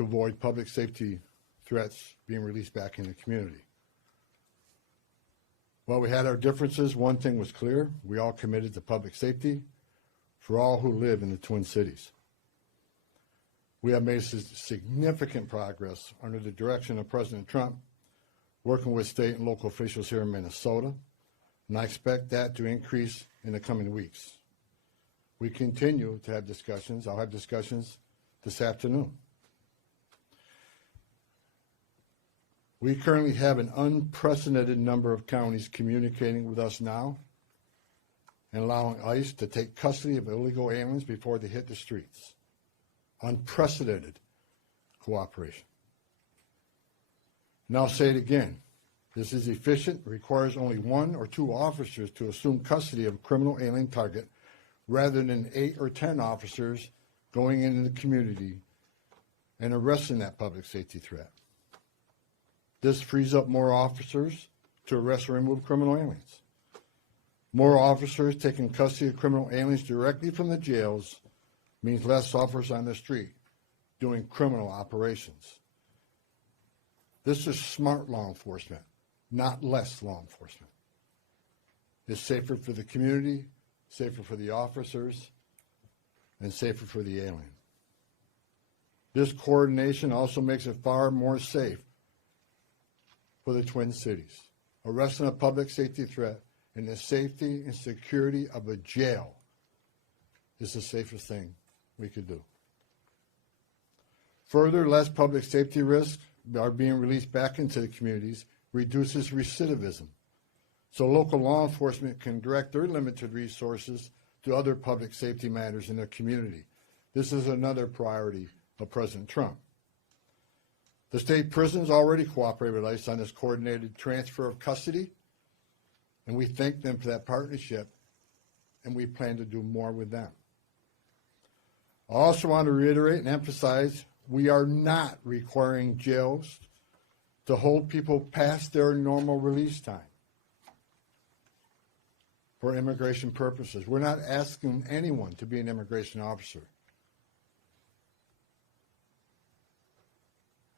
to avoid public safety threats being released back in the community. While we had our differences, one thing was clear: we all committed to public safety for all who live in the Twin Cities. We have made significant progress under the direction of President Trump, working with state and local officials here in Minnesota, and I expect that to increase in the coming weeks. We continue to have discussions. I'll have discussions this afternoon. We currently have an unprecedented number of counties communicating with us now and allowing ICE to take custody of illegal aliens before they hit the streets. Unprecedented cooperation. And I'll say it again. This is efficient, requires only 1 or 2 officers to assume custody of a criminal alien target rather than 8 or 10 officers going into the community and arresting that public safety threat. This frees up more officers to arrest or remove criminal aliens. More officers taking custody of criminal aliens directly from the jails means less officers on the street doing criminal operations. This is smart law enforcement, not less law enforcement. It's safer for the community, safer for the officers, and safer for the alien. This coordination also makes it far more safe for the Twin Cities. Arresting a public safety threat in the safety and security of a jail is the safest thing we could do. Further, less public safety risks are being released back into the communities, reduces recidivism, so local law enforcement can direct their limited resources to other public safety matters in their community. This is another priority of President Trump. The state prisons already cooperate with ICE on this coordinated transfer of custody, and we thank them for that partnership, and we plan to do more with them. I also want to reiterate and emphasize we are not requiring jails to hold people past their normal release time for immigration purposes. We're not asking anyone to be an immigration officer.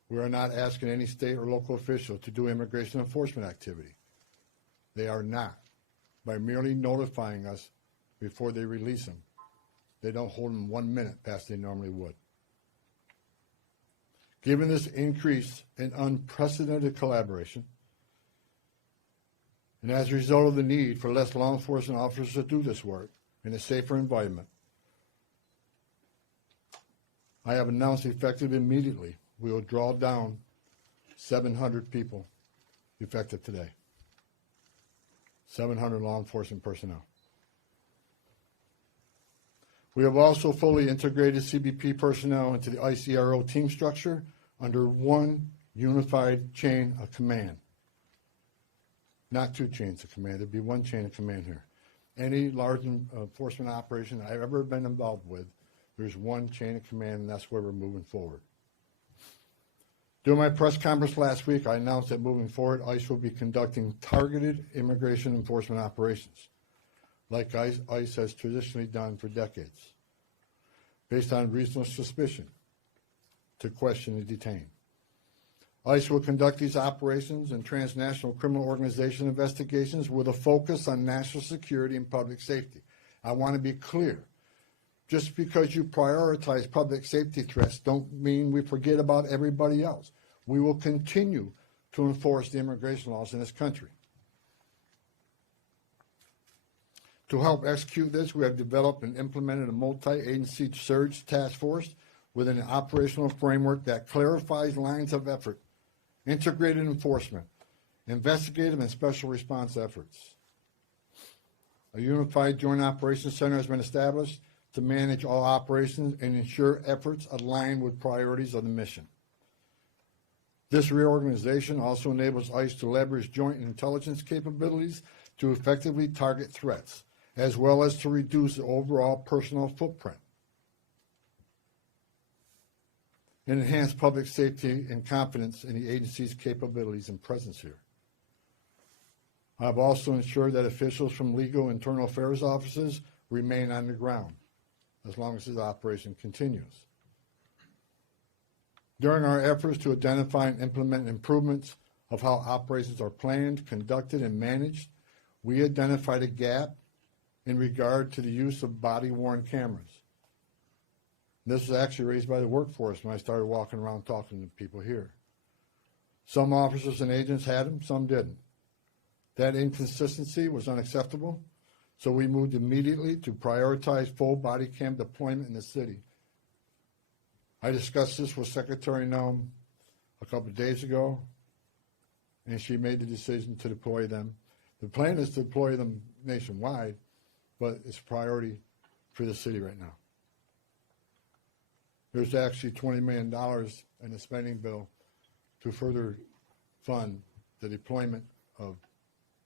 We are not asking any state or local official to do immigration enforcement activity. They are not. By merely notifying us before they release them, they don't hold them 1 minute past they normally would. Given this increase in unprecedented collaboration, and as a result of the need for less law enforcement officers to do this work in a safer environment, I have announced effective immediately we will draw down 700 people effective today. 700 law enforcement personnel. We have also fully integrated CBP personnel into the ICE ERO team structure under one unified chain of command. Not 2 chains of command, there'd be 1 chain of command here. Any large enforcement operation I've ever been involved with, there's 1 chain of command, and that's where we're moving forward. During my press conference last week, I announced that moving forward, ICE will be conducting targeted immigration enforcement operations, like ICE has traditionally done for decades, based on reasonable suspicion to question and detain. ICE will conduct these operations and transnational criminal organization investigations with a focus on national security and public safety. I want to be clear. Just because you prioritize public safety threats don't mean we forget about everybody else. We will continue to enforce the immigration laws in this country. To help execute this, we have developed and implemented a multi-agency surge task force with an operational framework that clarifies lines of effort, integrated enforcement, investigative and special response efforts. A unified joint operations center has been established to manage all operations and ensure efforts align with priorities of the mission. This reorganization also enables ICE to leverage joint intelligence capabilities to effectively target threats, as well as to reduce the overall personnel footprint and enhance public safety and confidence in the agency's capabilities and presence here. I have also ensured that officials from legal internal affairs offices remain on the ground as long as this operation continues. During our efforts to identify and implement improvements of how operations are planned, conducted, and managed, we identified a gap in regard to the use of body-worn cameras. This was actually raised by the workforce when I started walking around talking to people here. Some officers and agents had them, some didn't. That inconsistency was unacceptable, so we moved immediately to prioritize full body cam deployment in the city. I discussed this with Secretary Noem a couple of days ago, and she made the decision to deploy them. The plan is to deploy them nationwide, but it's a priority for the city right now. There's actually $20 million in the spending bill to further fund the deployment of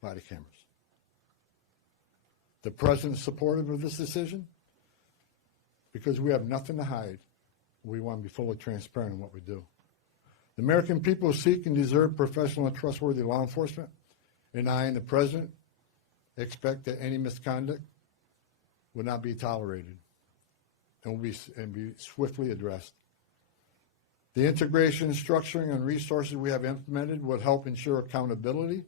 body cameras. The President is supportive of this decision because we have nothing to hide. We want to be fully transparent in what we do. The American people seek and deserve professional and trustworthy law enforcement, and I and the President expect that any misconduct will not be tolerated and will be swiftly addressed. The integration, structuring, and resources we have implemented will help ensure accountability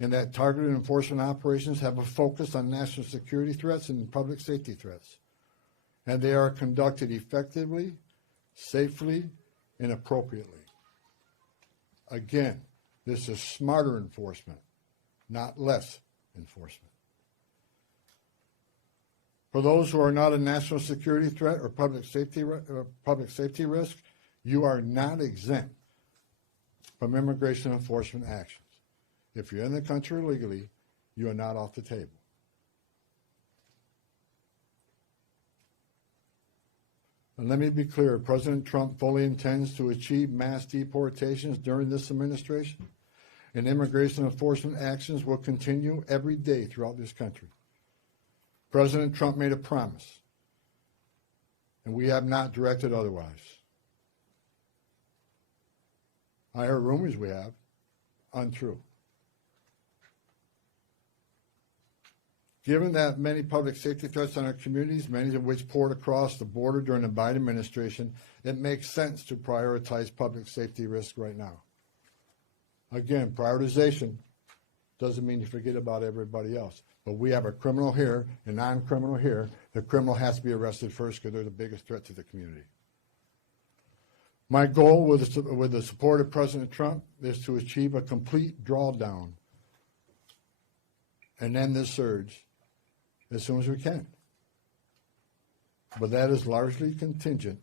and that targeted enforcement operations have a focus on national security threats and public safety threats, and they are conducted effectively, safely, and appropriately. Again, this is smarter enforcement, not less enforcement. For those who are not a national security threat or public safety risk, you are not exempt from immigration enforcement actions. If you're in the country illegally, you are not off the table. And let me be clear, President Trump fully intends to achieve mass deportations during this administration, and immigration enforcement actions will continue every day throughout this country. President Trump made a promise, and we have not directed otherwise. I heard rumors we have, untrue. Given that many public safety threats on our communities, many of which poured across the border during the Biden administration, it makes sense to prioritize public safety risks right now. Again, prioritization doesn't mean you forget about everybody else. But we have a criminal here, a non-criminal here. The criminal has to be arrested first because they're the biggest threat to the community. My goal with the support of President Trump is to achieve a complete drawdown and end this surge as soon as we can. But that is largely contingent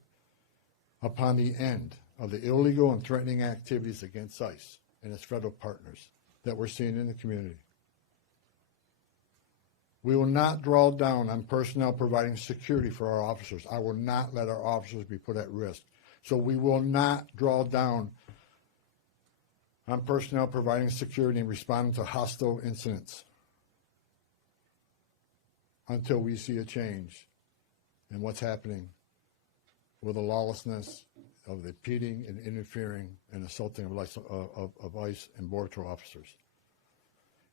upon the end of the illegal and threatening activities against ICE and its federal partners that we're seeing in the community. We will not draw down on personnel providing security for our officers. I will not let our officers be put at risk. So we will not draw down on personnel providing security and responding to hostile incidents until we see a change in what's happening with the lawlessness of the impeding and interfering and assaulting of ICE and Border Patrol officers.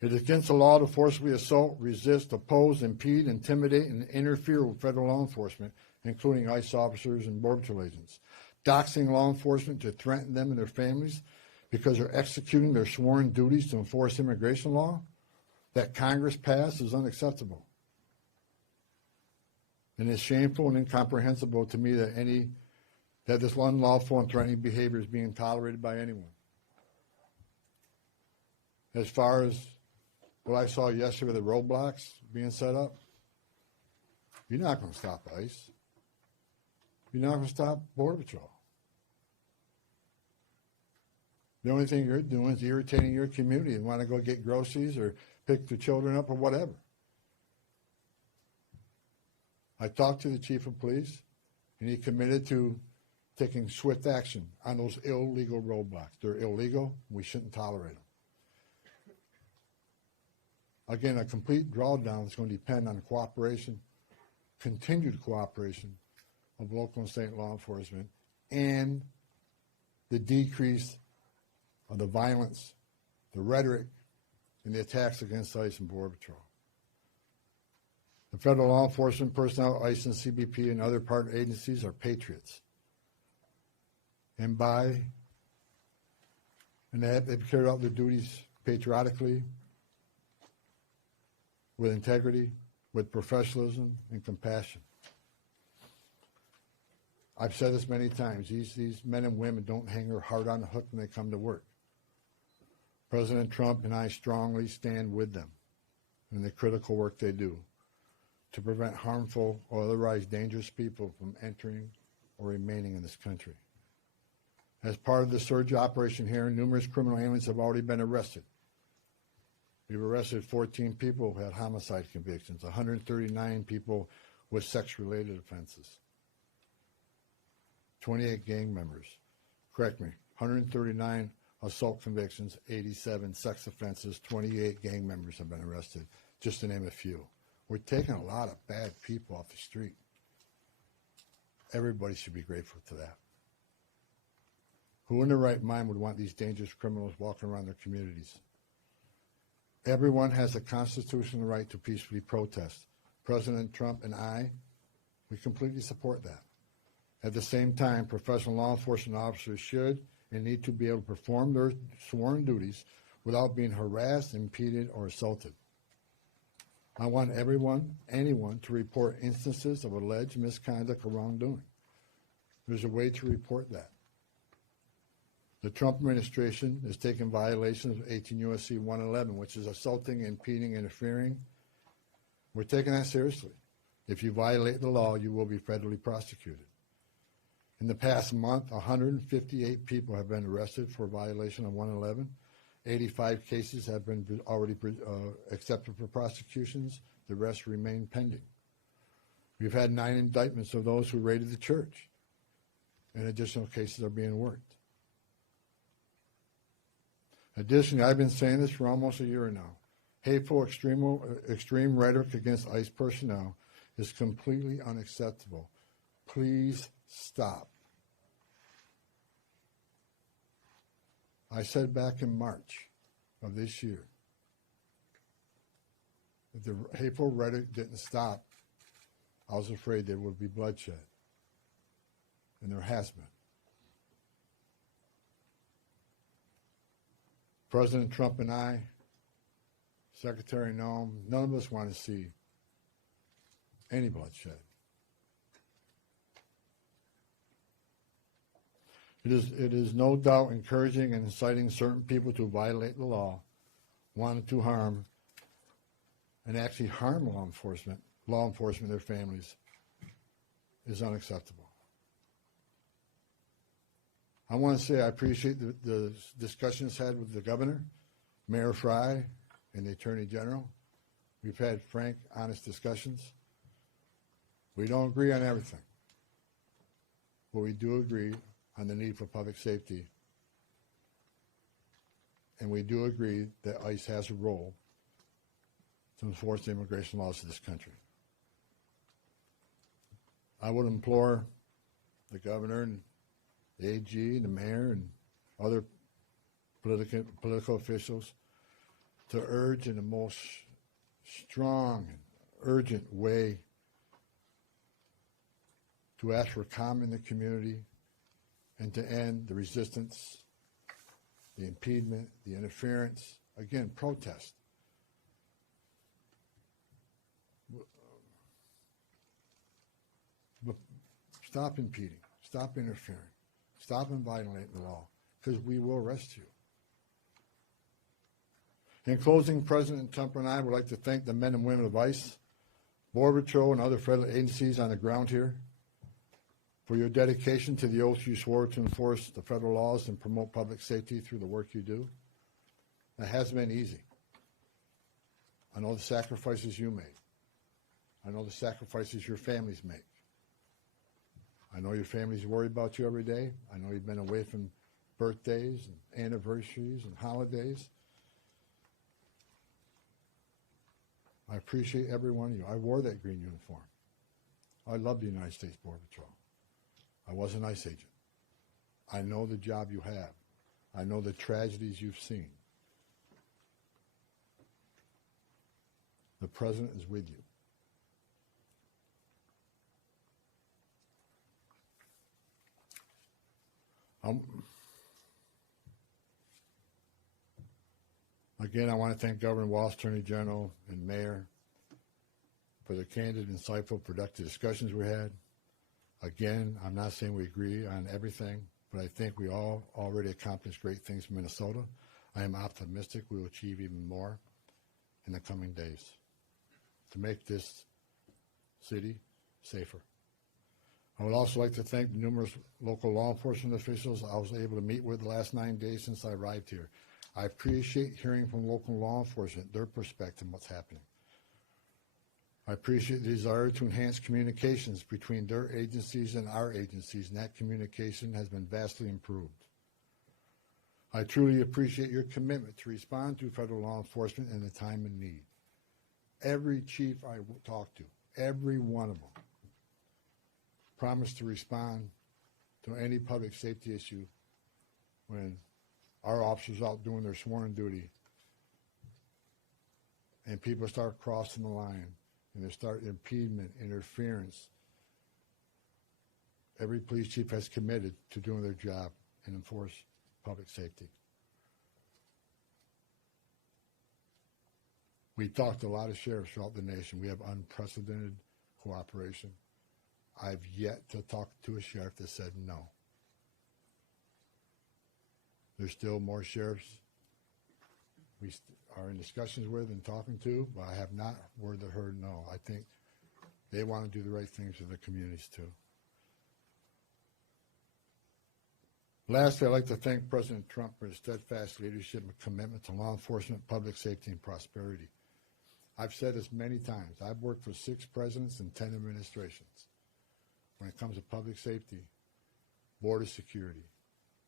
It is against the law to forcibly assault, resist, oppose, impede, intimidate, and interfere with federal law enforcement, including ICE officers and Border Patrol agents. Doxing law enforcement to threaten them and their families because they're executing their sworn duties to enforce immigration law that Congress passed is unacceptable. And it's shameful and incomprehensible to me that this unlawful and threatening behavior is being tolerated by anyone. As far as what I saw yesterday with the roadblocks being set up, you're not going to stop ICE. You're not going to stop Border Patrol. The only thing you're doing is irritating your community and want to go get groceries or pick the children up or whatever. I talked to the chief of police, and he committed to taking swift action on those illegal roadblocks. They're illegal. We shouldn't tolerate them. Again, a complete drawdown is going to depend on the cooperation, continued cooperation of local and state law enforcement and the decrease of the violence, the rhetoric, and the attacks against ICE and Border Patrol. The federal law enforcement personnel, ICE and CBP and other partner agencies are patriots. and by, and they've carried out their duties patriotically, with integrity, with professionalism and compassion. I've said this many times, these men and women don't hang their heart on the hook when they come to work. President Trump and I strongly stand with them in the critical work they do to prevent harmful or otherwise dangerous people from entering or remaining in this country. As part of the surge operation here, numerous criminal aliens have already been arrested. We've arrested 14 people who had homicide convictions, 139 people with sex-related offenses, 28 gang members, 139 assault convictions, 87 sex offenses, 28 gang members have been arrested, just to name a few. We're taking a lot of bad people off the street. Everybody should be grateful to that. Who in their right mind would want these dangerous criminals walking around their communities? Everyone has a constitutional right to peacefully protest. President Trump and I, we completely support that. At the same time, professional law enforcement officers should and need to be able to perform their sworn duties without being harassed, impeded, or assaulted. I want anyone to report instances of alleged misconduct or wrongdoing. There's a way to report that. The Trump administration is taking violations of 18 U.S.C. 111, which is assaulting, impeding, interfering. We're taking that seriously. If you violate the law, you will be federally prosecuted. In the past month, 158 people have been arrested for violation of 111. 85 cases have been already accepted for prosecutions. The rest remain pending. We've had 9 indictments of those who raided the church, and additional cases are being worked. Additionally, I've been saying this for almost a year now. Hateful, extreme rhetoric against ICE personnel is completely unacceptable. Please stop. I said back in March of this year, if the hateful rhetoric didn't stop, I was afraid there would be bloodshed. And there has been. President Trump and I, Secretary Noem, none of us want to see any bloodshed. It is no doubt encouraging and inciting certain people to violate the law, wanting to harm and actually harm law enforcement, their families, is unacceptable. I want to say I appreciate the discussions had with the governor, Mayor Frey, and the Attorney General. We've had frank, honest discussions. We don't agree on everything, but we do agree on the need for public safety, and we do agree that ICE has a role to enforce the immigration laws of this country. I would implore the governor and the AG, the mayor, and other political officials to urge in the most strong and urgent way to ask for calm in the community and to end the resistance, the impediment, the interference, again, protest. But stop impeding, stop interfering, stop violating the law, because we will arrest you. In closing, President Trump and I would like to thank the men and women of ICE, Border Patrol, and other federal agencies on the ground here for your dedication to the oath you swore to enforce the federal laws and promote public safety through the work you do. It hasn't been easy. I know the sacrifices you made. I know the sacrifices your families make. I know your families worry about you every day. I know you've been away from birthdays and anniversaries and holidays. I appreciate every one of you. I wore that green uniform. I love the United States Border Patrol. I was an ICE agent. I know the job you have. I know the tragedies you've seen. The President is with you. Again, I want to thank Governor Walz, Attorney General, and Mayor for the candid, insightful, productive discussions we had. Again, I'm not saying we agree on everything, but I think we all already accomplished great things in Minnesota. I am optimistic we will achieve even more in the coming days to make this city safer. I would also like to thank the numerous local law enforcement officials I was able to meet with the last 9 days since I arrived here. I appreciate hearing from local law enforcement, their perspective on what's happening. I appreciate the desire to enhance communications between their agencies and our agencies, and that communication has been vastly improved. I truly appreciate your commitment to respond to federal law enforcement in the time of need. Every chief I talked to, every one of them, promised to respond to any public safety issue when our officers are out doing their sworn duty and people start crossing the line and they start impediment, interference. Every police chief has committed to doing their job and enforce public safety. We talked to a lot of sheriffs throughout the nation. We have unprecedented cooperation. I've yet to talk to a sheriff that said no. There's still more sheriffs we are in discussions with and talking to, but I have not heard no. I think they want to do the right things for the communities too. Lastly, I'd like to thank President Trump for his steadfast leadership and commitment to law enforcement, public safety, and prosperity. I've said this many times. I've worked for 6 presidents and 10 administrations. When it comes to public safety, border security,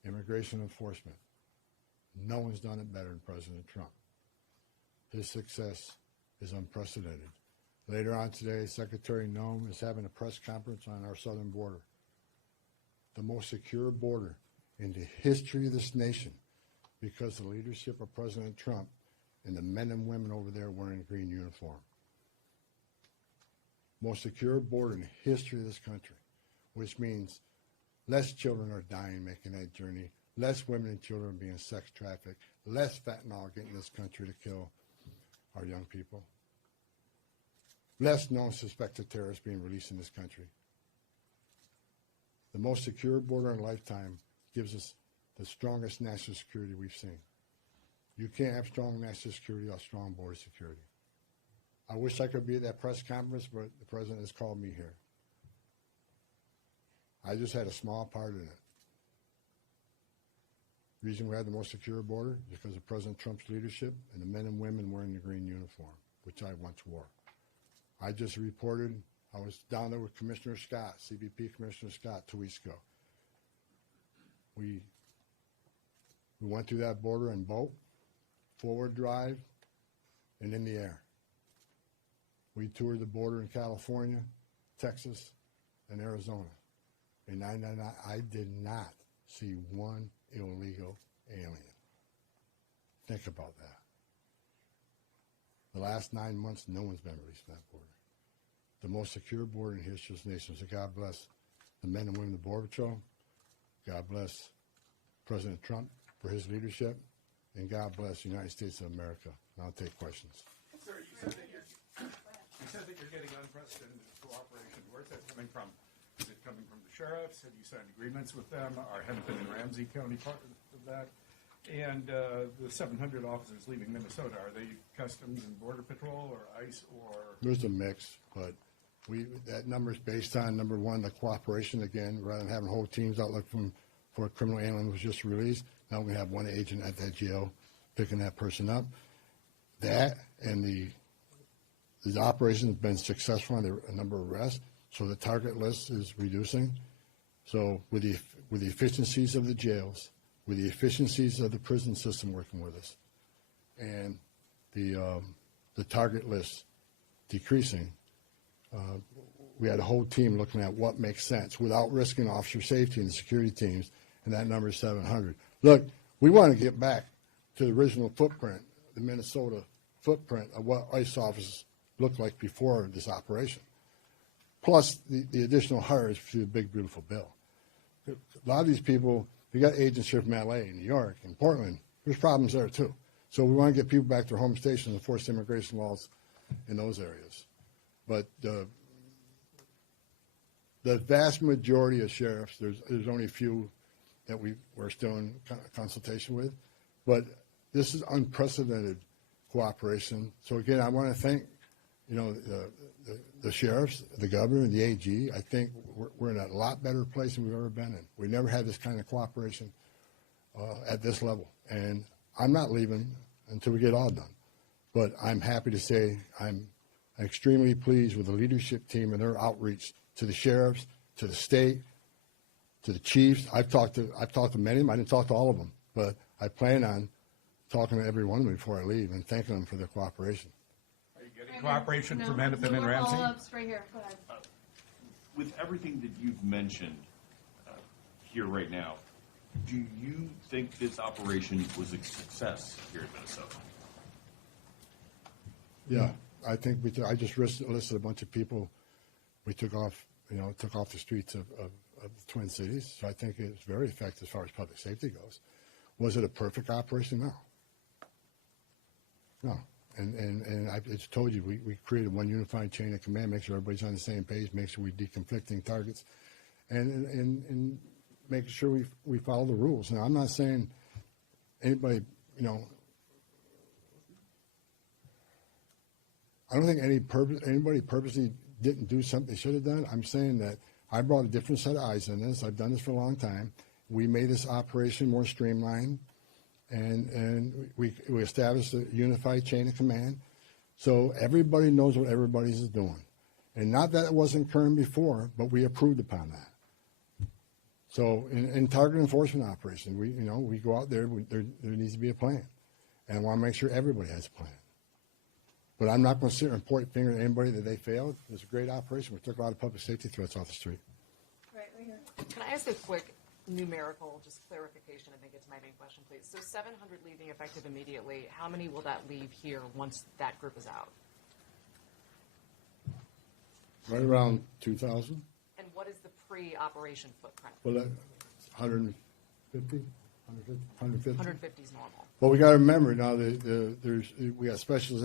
immigration enforcement, no one's done it better than President Trump. His success is unprecedented. Later on today, Secretary Noem is having a press conference on our southern border, the most secure border in the history of this nation, because of the leadership of President Trump and the men and women over there wearing a green uniform. Most secure border in the history of this country, which means less children are dying making that journey, less women and children being sex trafficked, less fentanyl getting in this country to kill our young people, less known suspected terrorists being released in this country. The most secure border in a lifetime gives us the strongest national security we've seen. You can't have strong national security without strong border security. I wish I could be at that press conference, but the president has called me here. I just had a small part in it. The reason we have the most secure border is because of President Trump's leadership and the men and women wearing the green uniform, which I once wore. I just reported, I was down there with Commissioner Scott, CBP Commissioner Scott, 2 weeks ago. We went through that border in boat, forward drive, and in the air. We toured the border in California, Texas, and Arizona. And I did not see one illegal alien. Think about that. The last 9 months, no one's been released from that border. The most secure border in the history of this nation. So God bless the men and women of the Border Patrol. God bless President Trump for his leadership. And God bless the United States of America. And I'll take questions. Sir, you said that you're getting unprecedented cooperation. Where's that coming from? Is it coming from the sheriffs? Have you signed agreements with them? Are Hennepin and Ramsey County part of that? And the 700 officers leaving Minnesota, are they Customs and Border Patrol or ICE or? There's a mix, but that number is based on, number one, the cooperation. Again, rather than having whole teams out looking for a criminal alien who was just released, now we have one agent at that jail picking that person up. That and the operation has been successful on a number of arrests, so the target list is reducing. So with the efficiencies of the jails, with the efficiencies of the prison system working with us, and the target list decreasing, we had a whole team looking at what makes sense without risking officer safety and the security teams, and that number is 700. Look, we want to get back to the original footprint, the Minnesota footprint of what ICE officers looked like before this operation, plus the additional hires through the big, beautiful bill. A lot of these people You got agents here from LA, New York, and Portland. There's problems there too. So we want to get people back to their home stations and enforce immigration laws in those areas. But the vast majority of sheriffs, there's only a few that we're still in consultation with, but this is unprecedented cooperation. So again, I want to thank, the sheriffs, the governor, and the AG. I think we're in a lot better place than we've ever been in. We never had this kind of cooperation at this level, and I'm not leaving until we get all done. But I'm happy to say I'm extremely pleased with the leadership team and their outreach to the sheriffs, to the state, to the chiefs. I've talked to many of them. I didn't talk to all of them, but I plan on talking to every one of them before I leave and thanking them for their cooperation. Are you getting cooperation from Hennepin and Ramsey? Follow-ups right here. Go ahead. With everything that you've mentioned here right now, do you think this operation was a success here in Minnesota? Yeah, I think I just listed a bunch of people we took off the streets of the Twin Cities. So I think it's very effective as far as public safety goes. Was it a perfect operation? No. No. And I just told you, we created one unified chain of command, make sure everybody's on the same page, make sure we deconflicting targets, and making sure we follow the rules. Now, I'm not saying anybody, I don't think anybody purposely didn't do something they should have done. I'm saying that I brought a different set of eyes on this. I've done this for a long time. We made this operation more streamlined, and we established a unified chain of command, so everybody knows what everybody's is doing. And not that it wasn't current before, but we approved upon that. So in target enforcement operation, we go out there. There needs to be a plan, and I want to make sure everybody has a plan. But I'm not going to sit here and point a finger at anybody that they failed. It was a great operation. We took a lot of public safety threats off the street. Right here. Can I ask a quick numerical, just clarification, I think it's my main question, please. So 700 leaving effective immediately. How many will that leave here once that group is out? Right around 2,000. And what is the pre-operation footprint? Well, 150, 150. 150 is normal. Well, we got to remember now we got special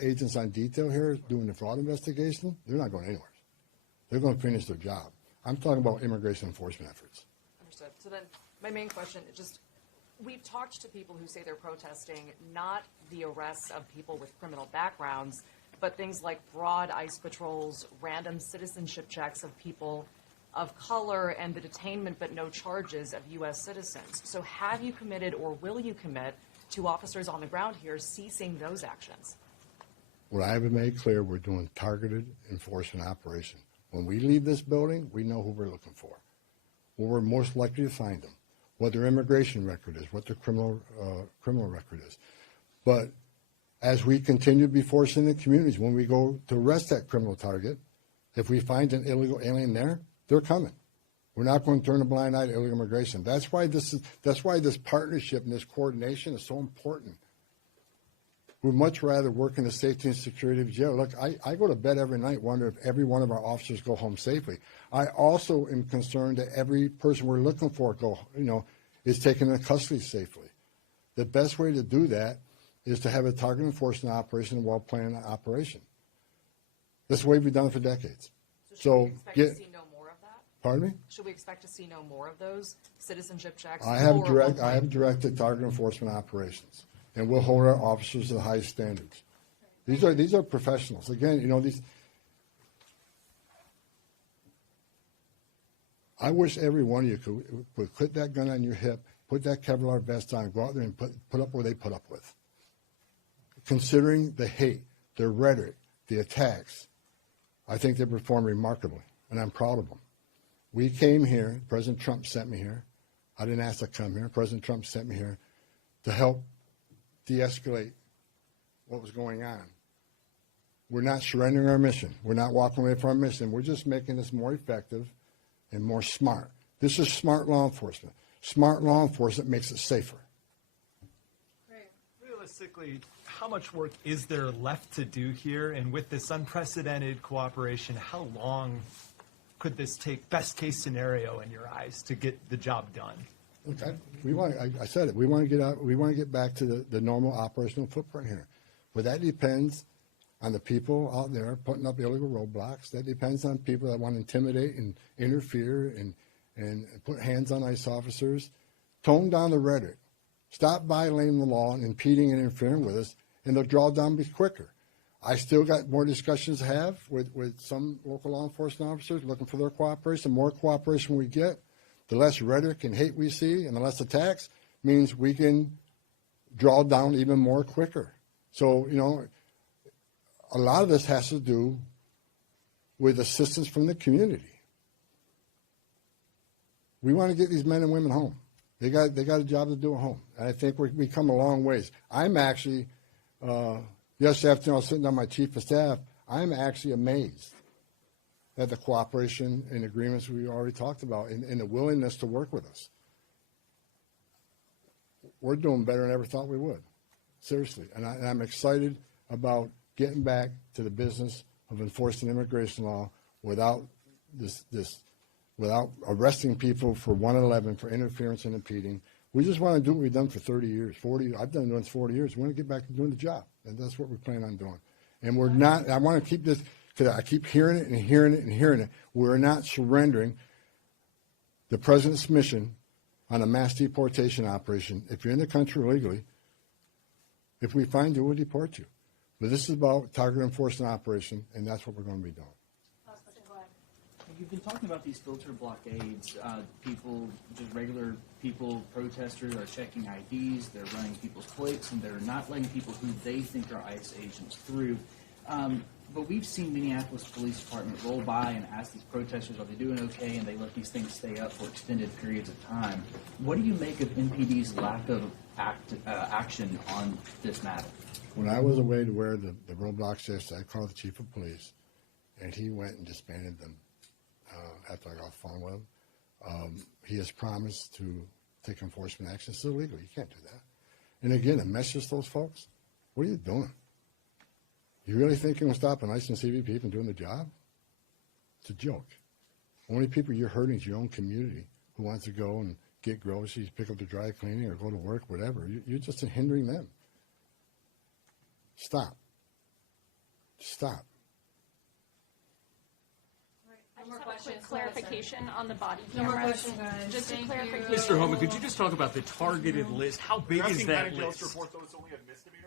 agents on detail here doing the fraud investigation. They're not going anywhere. They're going to finish their job. I'm talking about immigration enforcement efforts. Understood. So then my main question, we've talked to people who say they're protesting not the arrests of people with criminal backgrounds, but things like broad ICE patrols, random citizenship checks of people of color, and the detainment but no charges of U.S. citizens. So have you committed or will you commit to officers on the ground here ceasing those actions? What I have made clear, we're doing targeted enforcement operation. When we leave this building, we know who we're looking for, where we're most likely to find them, what their immigration record is, what their criminal record is. But as we continue to be forced in the communities, when we go to arrest that criminal target, if we find an illegal alien there, they're coming. We're not going to turn a blind eye to illegal immigration. That's why this partnership and this coordination is so important. We'd much rather work in the safety and security of jail. Look, I go to bed every night wondering if every one of our officers go home safely. I also am concerned that every person we're looking for is taken into custody safely. The best way to do that is to have a target enforcement operation, a well-planned operation. This is the way we've done it for decades. So should we expect to see no more of that? Pardon me? Should we expect to see no more of those citizenship checks? I have directed target enforcement operations, and we'll hold our officers to the highest standards. These are professionals. Again, I wish every one of you could put that gun on your hip, put that Kevlar vest on, go out there and put up where they put up with. Considering the hate, the rhetoric, the attacks, I think they performed remarkably, and I'm proud of them. We came here, President Trump sent me here. I didn't ask to come here. President Trump sent me here to help de-escalate what was going on. We're not surrendering our mission. We're not walking away from our mission. We're just making this more effective and more smart. This is smart law enforcement. Smart law enforcement makes it safer. Realistically, how much work is there left to do here? And with this unprecedented cooperation, how long could this take, best case scenario in your eyes, to get the job done? Okay, I said it, we want to get out, we want to get back to the normal operational footprint here. But that depends on the people out there putting up illegal roadblocks. That depends on people that want to intimidate and interfere and put hands on ICE officers. Tone down the rhetoric. Stop violating the law and impeding and interfering with us, and they'll draw down quicker. I still got more discussions to have with some local law enforcement officers looking for their cooperation. The more cooperation we get, the less rhetoric and hate we see, and the less attacks means we can draw down even more quicker. So, you know, a lot of this has to do with assistance from the community. We want to get these men and women home. They got a job to do at home. And I think we've come a long ways. I'm actually, yesterday afternoon I was sitting down with my chief of staff, I'm actually amazed at the cooperation and agreements we already talked about and the willingness to work with us. We're doing better than I ever thought we would. Seriously. And I'm excited about getting back to the business of enforcing immigration law without without arresting people for 111 for interference and impeding. We just want to do what we've done for 30 years, 40. I've done this 40 years. We want to get back to doing the job, and that's what we plan on doing. And we're not. I want to keep this because I keep hearing it and hearing it and hearing it. We're not surrendering the president's mission on a mass deportation operation. If you're in the country illegally, if we find you, we'll deport you. But this is about target enforcement operation, and that's what we're going to be doing. You've been talking about these filter blockades. People, just regular people, protesters are checking IDs, they're running people's plates, and they're not letting people who they think are ICE agents through. But we've seen Minneapolis Police Department roll by and ask these protesters, are they doing okay, and they let these things stay up for extended periods of time. What do you make of NPD's lack of action on this matter? When I was away to wear the roadblocks yesterday, I called the chief of police, and he went and disbanded them. After I got off the phone with him, he has promised to take enforcement action. It's illegal. You can't do that. And again, a message to those folks, what are you doing? You really think you're going to stop an ICE and CBP from doing the job? It's a joke. Only people you're hurting is your own community who wants to go and get groceries, pick up the dry cleaning, or go to work, whatever. You're just hindering them. Stop. Stop. No more Just have a quick questions. clarification on the body No more cameras. questions, guys. Just a Thank clarification. you. Mr. Homan, could you just talk about the targeted list? How big is that Report, list? though, it's only a misdemeanor